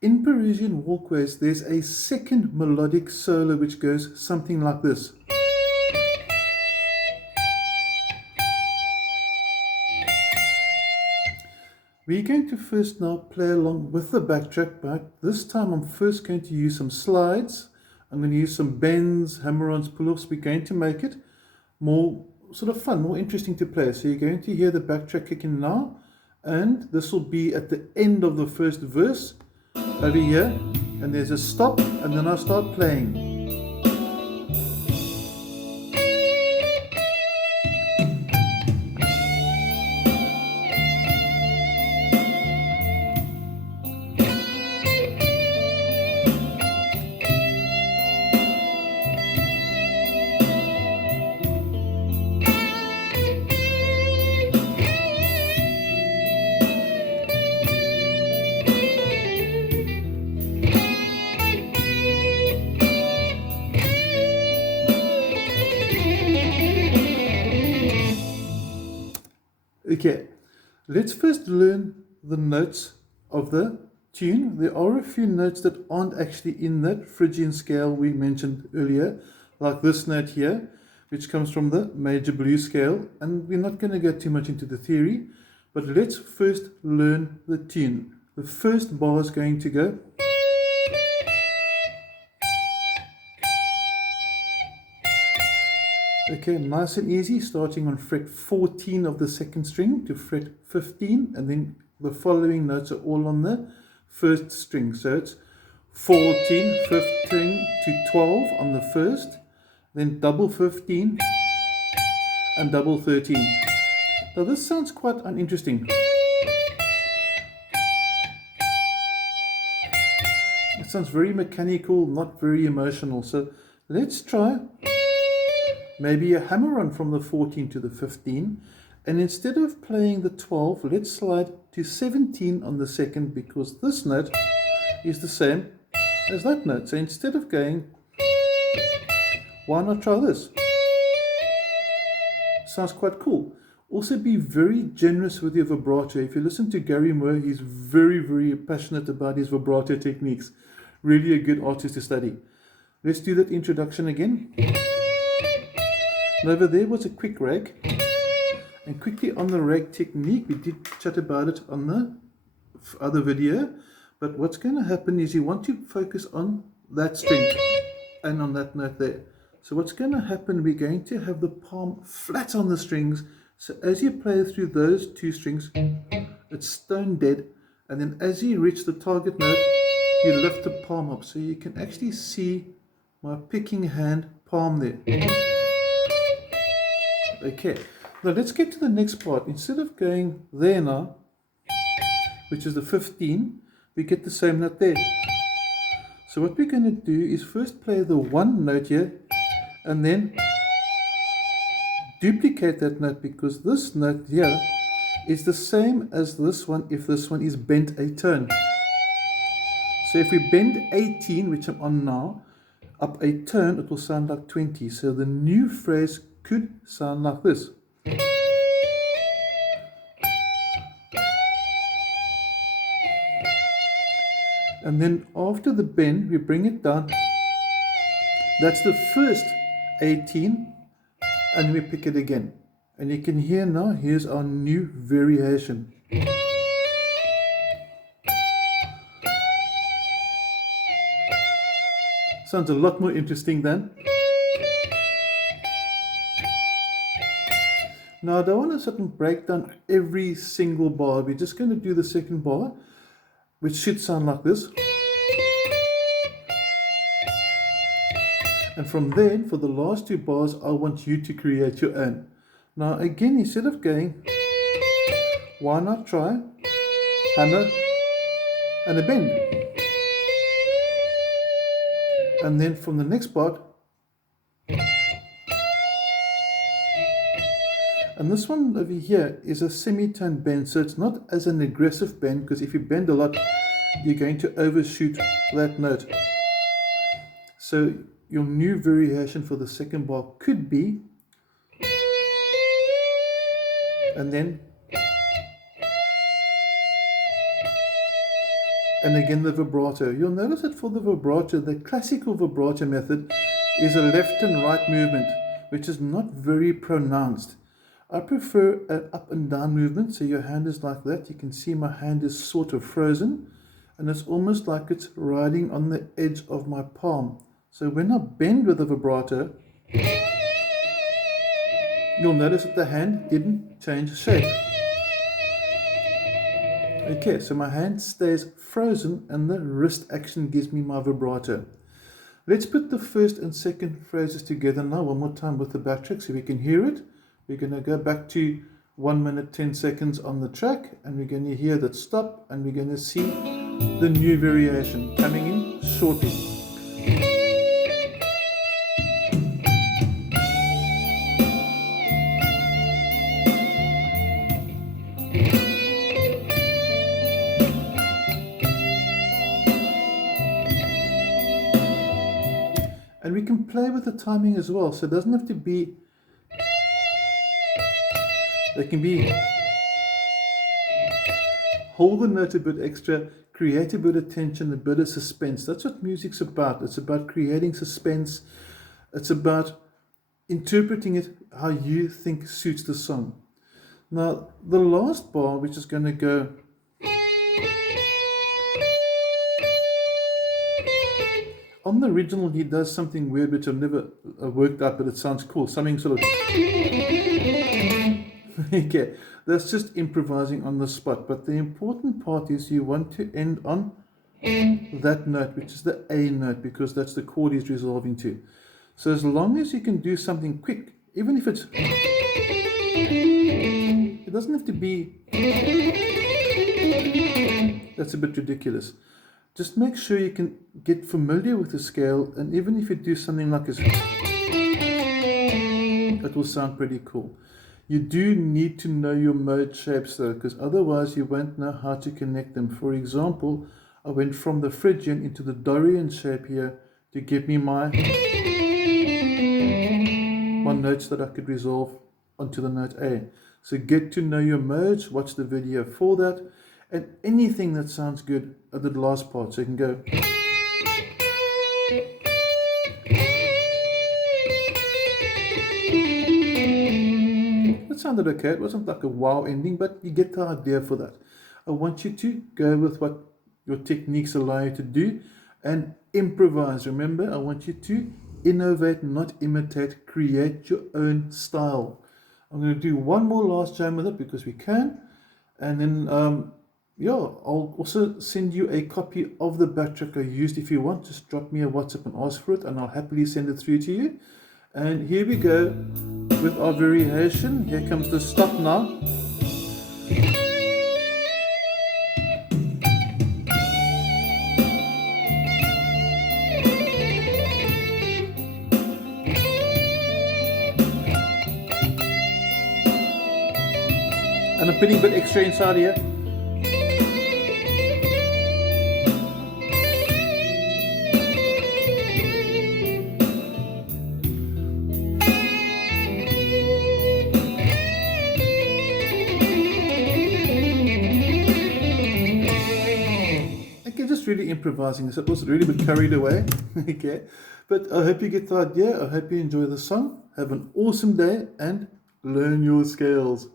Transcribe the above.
In Parisienne Walkways, there's a second melodic solo which goes something like this. We're going to first now play along with the backtrack, but this time I'm first going to use some slides. I'm going to use some bends, hammer-ons, pull-offs. We're going to make it more sort of fun, more interesting to play. So you're going to hear the backtrack kicking now, and this will be at the end of the first verse over here, and there's a stop, and then I'll start playing. Okay, let's first learn the notes of the tune. There are a few notes that aren't actually in that Phrygian scale we mentioned earlier, like this note here, which comes from the major blues scale, and we're not going to go too much into the theory, but let's first learn the tune. The first bar is going to go. Okay, nice and easy, starting on fret 14 of the second string to fret 15, and then the following notes are all on the first string. So it's 14, 15 to 12 on the first, then double 15 and double 13. Now this sounds quite uninteresting. It sounds very mechanical, not very emotional. So let's try maybe a hammer-on from the 14 to the 15, and instead of playing the 12, let's slide to 17 on the second, because this note is the same as that note. So instead of going, why not try this? Sounds quite cool. Also be very generous with your vibrato. If you listen to Gary Moore, he's very, very passionate about his vibrato techniques. Really a good artist to study. Let's do that introduction again. And over there was a quick rag, and quickly on the rag technique, we did chat about it on the other video, but what's going to happen is you want to focus on that string and on that note there. So what's going to happen, we're going to have the palm flat on the strings, so as you play through those two strings, it's stone dead, and then as you reach the target note, you lift the palm up, so you can actually see my picking hand palm there. Okay, now let's get to the next part. Instead of going there now, which is the 15, we get the same note there. So what we're going to do is first play the one note here, and then duplicate that note, because this note here is the same as this one if this one is bent a tone. So if we bend 18, which I'm on now, up a tone, it will sound like 20. So the new phrase could sound like this. And then after the bend, we bring it down. That's the first 18, and we pick it again. And you can hear now, here's our new variation. Sounds a lot more interesting than. Now I don't want to sit and break down every single bar. We're just going to do the second bar, which should sound like this. And from then, for the last two bars, I want you to create your own. Now again, instead of going, why not try hammer and a bend? And then from the next part, and this one over here is a semitone bend, so it's not as an aggressive bend, because if you bend a lot, you're going to overshoot that note. So your new variation for the second bar could be, and then and again the vibrato. You'll notice that for the vibrato, the classical vibrato method is a left and right movement, which is not very pronounced. I prefer an up and down movement, so your hand is like that. You can see my hand is sort of frozen, and it's almost like it's riding on the edge of my palm. So when I bend with the vibrato, you'll notice that the hand didn't change shape. Okay, so my hand stays frozen and the wrist action gives me my vibrato. Let's put the first and second phrases together now one more time with the backtrack so we can hear it. We're going to go back to 1 minute 10 seconds on the track, and we're going to hear that stop, and we're going to see the new variation coming in shortly. And we can play with the timing as well, so it doesn't have to be, it can be, hold the note a bit extra, create a bit of tension, a bit of suspense. That's what music's about. It's about creating suspense. It's about interpreting it how you think suits the song. Now, the last bar, which is going to go, on the original, he does something weird which I've never worked out, but it sounds cool. Something sort of... Okay, that's just improvising on the spot. But the important part is you want to end on that note, which is the A note, because that's the chord he's resolving to. So as long as you can do something quick, even if it's... It doesn't have to be... That's a bit ridiculous. Just make sure you can get familiar with the scale, and even if you do something like this, it will sound pretty cool. You do need to know your mode shapes though, because otherwise you won't know how to connect them. For example, I went from the Phrygian into the Dorian shape here to give me my notes that I could resolve onto the note A. So get to know your modes, watch the video for that. And anything that sounds good at the last part, so you can go. It sounded okay. It wasn't like a wow ending, but you get the idea for that. I want you to go with what your techniques allow you to do and improvise. Remember, I want you to innovate, not imitate. Create your own style. I'm going to do one more last jam with it because we can, and then yeah, I'll also send you a copy of the backtrack I used. If you want, just drop me a WhatsApp and ask for it, and I'll happily send it through to you. And here we go with our variation. Here comes the stop now. And I'm putting a bit extra inside here. Really improvising, so it was really a bit carried away. Okay, but I hope you get the idea. I hope you enjoy the song. Have an awesome day and learn your scales.